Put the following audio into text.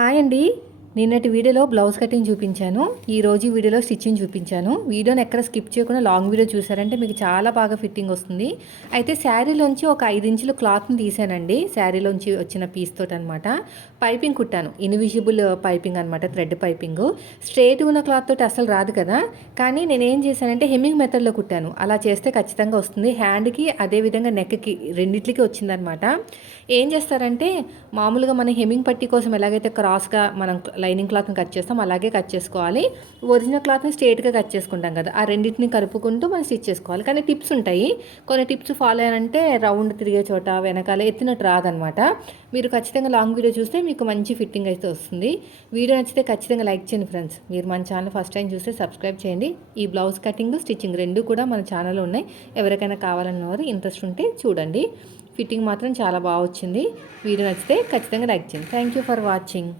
Hi అండి. నిన్నటి వీడియోలో బ్లౌజ్ కటింగ్ చూపించాను. ఈ రోజు వీడియోలో స్టిచ్చింగ్ చూపించాను. వీడియోని ఎక్కడ స్కిప్ చేయకుండా లాంగ్ వీడియో చూసారంటే మీకు చాలా బాగా ఫిట్టింగ్ వస్తుంది. అయితే శారీలోంచి ఒక ఐదు ఇంచులు క్లాత్ని తీసానండి. శారీలోంచి వచ్చిన పీస్ తోటి అనమాట పైపింగ్ కుట్టాను. ఇన్విజిబుల్ పైపింగ్ అనమాట థ్రెడ్ పైపింగ్. స్ట్రేట్ ఉన్న క్లాత్ తోటి అసలు రాదు కదా. కానీ నేను ఏం చేశానంటే హెమ్మింగ్ మెథడ్లో కుట్టాను. అలా చేస్తే ఖచ్చితంగా వస్తుంది. హ్యాండ్కి అదేవిధంగా నెక్కి రెండిట్లకి వచ్చిందనమాట. ఏం చేస్తారంటే మామూలుగా మన హెమ్మింగ్ పట్టి కోసం ఎలాగైతే క్రాస్గా మనం లైనింగ్ క్లాత్ని కట్ చేస్తాం అలాగే కట్ చేసుకోవాలి. ఒరిజినల్ క్లాత్ని స్ట్రేట్గా కట్ చేసుకుంటాం కదా ఆ రెండింటిని కలుపుకుంటూ మనం స్టిచ్ చేసుకోవాలి. కానీ టిప్స్ ఉంటాయి. కొన్ని టిప్స్ ఫాలో అయ్యారంటే రౌండ్ తిరిగే చోట వెనకాల ఎత్తినట్టు రాదనమాట. మీరు ఖచ్చితంగా లాంగ్ వీడియో చూస్తే మీకు మంచి ఫిట్టింగ్ అయితే వస్తుంది. వీడియో నచ్చితే ఖచ్చితంగా లైక్ చేయండి ఫ్రెండ్స్. మీరు మన ఛానల్ ఫస్ట్ టైం చూస్తే సబ్స్క్రైబ్ చేయండి. ఈ బ్లౌజ్ కటింగ్ స్టిచ్చింగ్ రెండు కూడా మన ఛానల్లో ఉన్నాయి. ఎవరికైనా కావాలన్న వారు ఇంట్రెస్ట్ ఉంటే చూడండి. ఫిట్టింగ్ మాత్రం చాలా బాగా వచ్చింది. వీడియో నచ్చితే ఖచ్చితంగా లైక్ చేయండి. Thank you for watching.